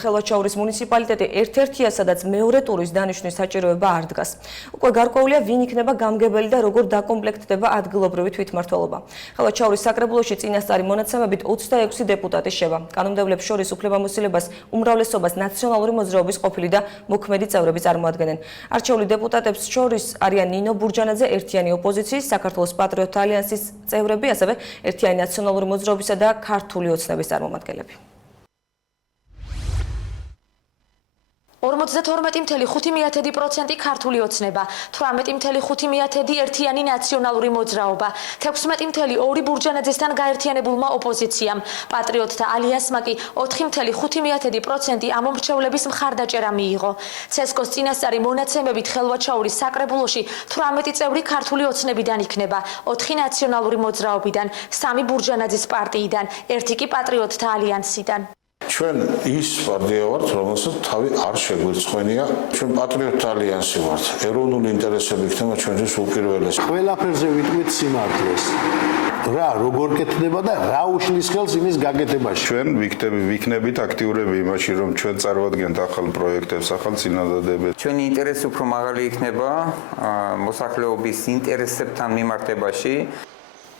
ხელვაჩაურის მუნიციპალიტეტი ერთ-ერთია, სადაც მეორე ტურის დანიშვნის საჭიროება არ დგას. უკვე გარკვეულია, ვინ იქნება გამგებელი და როგორ დაკომპლექტდება ადგილობრივი თვითმმართველობა. ხელვაჩაურის საკრებულოში წინასწარი მონაცემებით 26 დეპუტატი შევა. კანონმდებლებს შორის უფლებამოსილებას უმრავლესობას ნაციონალური მოძრაობის ყოფილი და მოქმედი წევრები წარმოადგენენ. არჩეული დეპუტატებს შორის არიან ნინო ბურჯანაძე, ერთიანი ოპოზიციის, საქართველოს პატრიოტთა ალიანსის წევრები, ასევე ერთიანი ნაციონალური მოძრაობისა და ქართული ოცნების წარმომადგენლები. 52.5% ქართული ოცნება, 18.5% ერთიანი ნაციონალური მოძრაობა, 16.2 ბურჯანაძესთან გაერთიანებულმა ოპოზიციამ, პატრიოტთა ალიანსმა კი 4.5% ამომრჩევლების მხარდაჭერა მიიღო. ცესკოს წინასწარი მონაცემებით ხელვაჩაურის საკრებულოში 18 წევრი ქართული ოცნებიდან იქნება, 4 ნაციონალური მოძრაობიდან, 3 ბურჯანაძის პარტიიდან, 1 კი პატრიოტთა ალიანსიდან. ჩვენ ის პარტია ვართ, რომელსაც თავი არ შეგვირცხენია. ჩვენ პატრიოტთა ალიანსი ვართ. ეროვნული ინტერესები იქნება ჩვენთვის უპირველესი. ყველაფერზე ვიტყვით სიმართლეს. რა როგორ კეთდება და რა უშლის ხელს იმის გაკეთებაში. ჩვენ ვიქნებით აქტიურები იმაში, რომ ჩვენ წარვადგენთ ახალ პროექტებს, ახალ წინადადებებს. ჩვენი ინტერესი უფრო მაღალი იქნება მოსახლეობის ინტერესებთან მიმართებაში.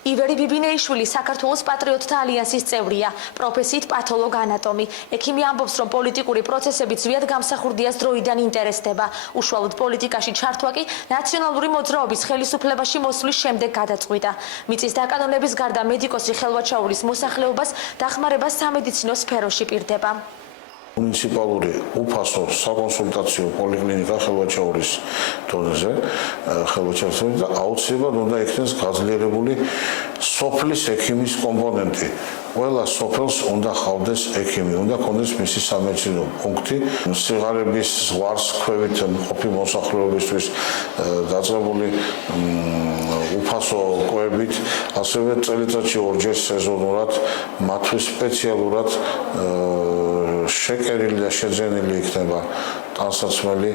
ივერი ბიბინეიშვილი საქართველოს პატრიოტთა ალიანსის წევრია, პროფესიით პათოლოგ-ანატომი. ექიმი ამბობს, რომ პოლიტიკური პროცესები ძლიერ გამსახურდიას დროიდან ინტერესდება. უშუალოდ პოლიტიკაში ჩართვა კი ნაციონალური მოძრაობის ხელისუფლებაში მოსვლის შემდეგ გადაწყვიტა. მიწის დაკანონების გარდა მედიკოსი ხელვაჩაურის მოსახლეობას დახმარება სამედიცინო სფეროში პირდება. მუნიციპალური უფასო საკონსულტაციო პოლიკლინიკა ხელვაჩაურის დონეზე, ხელვაჩაურის და აუცილებლად უნდა იქნეს გაძლიერებული სოფლის ექიმის კომპონენტი. ყველა სოფელს უნდა ჰყავდეს ექიმი, უნდა ქონდეს მისი სამედიცინო პუნქტი, სიღარიბის ზღვარს ქვევით მყოფი მოსახლეობისთვის დაწყებული უფასო კვებით, ასევე წელიწადში ორჯერ სეზონურად მათთვის სპეციალურად შეკერილი და შეძენილი იქნება ტანსაცმელი.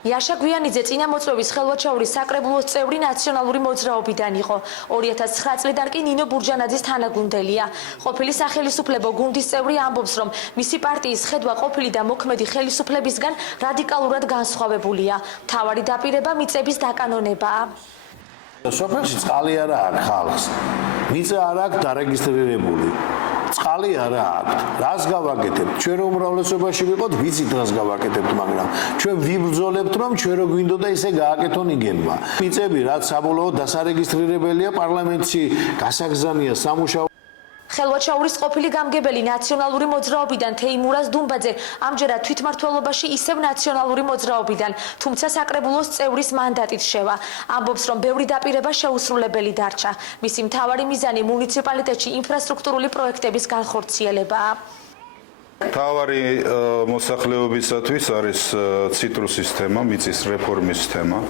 იაშა გვიანიძე წინამოწვევის ხელვაჩაურის საკრებულოს წევრი ნაციონალური მოძრაობიდან იყო. 2009 წლიდან კი ნინო ბურჯანაძის თანაგუნდელია. ყოფილი სახელისუფლებო გუნდის წევრი ამბობს, რომ მისი პარტიის ხედვა ყოფილი და მოქმედი ხელისუფლებისგან რადიკალურად განსხვავებულია. მთავარი დაპირება მიწების დაკანონებაა. სოფელში წყალი არა აქვს ხალხს. მიწა არ აქვს დარეგისტრირებული. წყალი არა აქვს. რას გავაკეთებთ? ჩვენ რომ უმრავლესობაში ვიყოთ, ვიცით რას გავაკეთებთ, მაგრამ ჩვენ ვიბრძოლებთ, რომ ჩვენ რო გვინდოდა ისე გააკეთონ იგენმა. მიწები რაც საბოლოოდ დასარეგისტრირებელია პარლამენტში, გასაგზავნია სამუშაო. ხელვაჩაურის ყოფილი გამგებელი ნაციონალური მოძრაობიდან თეიმურაზ დუმბაძე ამჯერად თვითმმართველობაში ისევ ნაციონალური მოძრაობიდან, თუმცა საკრებულოს წევრის მანდატით შევა. ამბობს, რომ ბევრი დაპირება შეუსრულებელი დარჩა. მისი მთავარი მიზანი მუნიციპალიტეტში ინფრასტრუქტურული პროექტების განხორციელებაა. მთავარი მოსახლეობისათვის არის ციტრუსის თემა, მიწის რეფორმის თემა,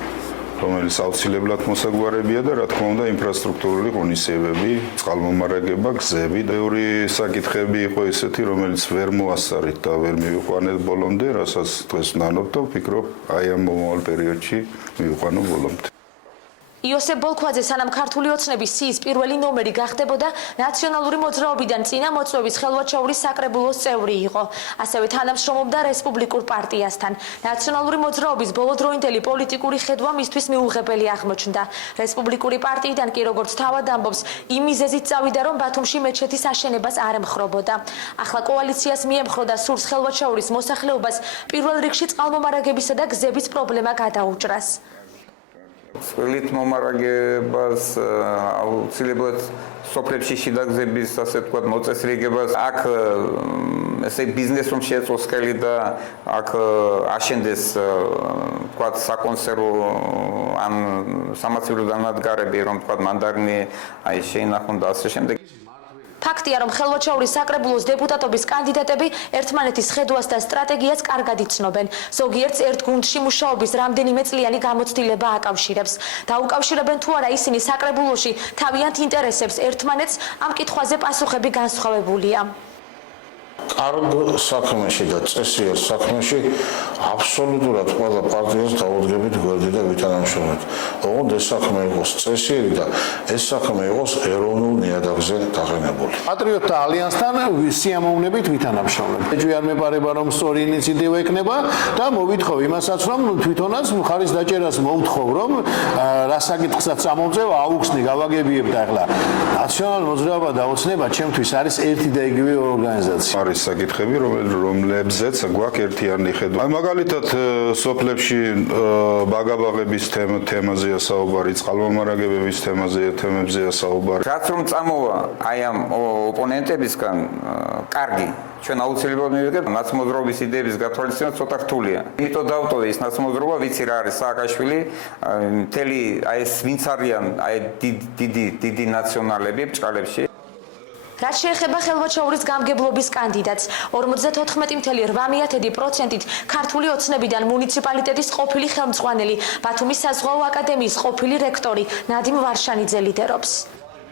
რომელიც აუცილებლად მოსაგვარებია და რა თქმა უნდა ინფრასტრუქტურული ღონისძიებები, წყალმომარაგება, გზები. ბევრი საკითხები იყო ისეთი, რომელიც ვერ მოასწარით და ვერ მივიყვანეთ ბოლომდე, რასაც დღეს ვნანობთ და ვფიქრობ, აი ამ მომავალ პერიოდში მივიყვანო ბოლომდე. იოსებ ბოლქვაძე სანამ ქართული ოცნების სიის პირველი ნომერი გახდებოდა, ნაციონალური მოძრაობიდან წინამოწვევის ხელვაჩაურის საკრებულოს წევრი იყო. ასევე თანამშრომლობდა რესპუბლიკურ პარტიასთან. ნაციონალური მოძრაობის ბოლოდროინდელი პოლიტიკური ხედვა მისთვის მიუღებელი აღმოჩნდა. რესპუბლიკური პარტიიდან კი როგორც თავად ამბობს, იმ მიზეზით წავიდა, რომ ბათუმში მეჩეთის აშენებას არ ემხრობოდა. ახლა კოალიციას მიემხროდა სურს ხელვაჩაურის მოსახლეობას პირველ რიგში წყალმომარაგებისა და გზების პრობლემა გადაუჭრას. სველით მომარაგებას, აუცილებლად სოფლებში შიდა გზების, ასე ვთქვათ, მოწესრიგებას, აქ ესე ბიზნეს რომ შეეწყოს ხელი და აქ აშენდეს, ვთქვათ, საკონსერვო ან სამაცივრო დანადგარები, რომ ვთქვათ, მანდარინი აი შეინახონ და ასე შემდეგ. ფაქტია, რომ ხელვაჩაურის საკრებულოს დეპუტატობის კანდიდატები ერთმანეთის ხედვას და სტრატეგიას კარგად იცნობენ. ზოგიერთს ერთ გუნდში მუშაობის რამდენიმე წლიანი გამოცდილება აკავშირებს. დაუკავშირებენ თუ არა ისინი საკრებულოში თავიანთ ინტერესებს ერთმანეთს, ამ კითხვაზე პასუხები განსხვავებულია. კარგ საქმეში და წესიერ საქმეში აბსოლუტურად ყველა პარტიას დაუდგებით გვერდი და ვითანამშრომლეთ. ოღონდ ეს საქმე იყოს წესიერი და ეს საქმე იყოს ეროვნულ ნიადაგზე დაყენებული. პატრიოტთა ალიანსთან სიამოვნებით ვითანამშრომლებ. ეჭვი არ მეპარება რომ სწორი ინიციატივა ექნება და მოვითხოვ იმასაც რომ თვითონაც მხარის დაჭერას მოვთხოვ რომ რა საკითხსაც წამოვწევ აუხსნი გავაგებიებთ ახლა ნაციონალურ მოძრაობა დაუცნება ჩემთვის არის ერთი და იგივე ორგანიზაცია. არის საკითხები, რომლებზეც გვაქვს ერთიანი ხედვა. აი მაგალითად სოფლებში ბაგაბაღების თემაზეა საუბარი, წყალმომარაგებების თემებზეა საუბარი. რაც რომ წამოვა აი ამ ოპონენტებისგან კარგი ჩვენ აუცილებლად მივიღებთ ნაცმოძრაობის იდეების გათვალისწინება ცოტა რთულია. იმიტომ დავტოვე ის ნაცმოძრაობა, ვიცი რა არის სააკაშვილი, მთელი აი ეს ვინც არიან აი დიდი ნაციონალები ბჭყალებში. რაც შეეხება ხელვაჩაურის გამგებლობის კანდიდატს, 54.8%-ით ქართული ოცნებიდან მუნიციპალიტეტის ყოფილი ხელმძღვანელი, ბათუმის საზღვაო აკადემიის ყოფილი რექტორი ნადიმ ვარშანიძე ლიდერობს.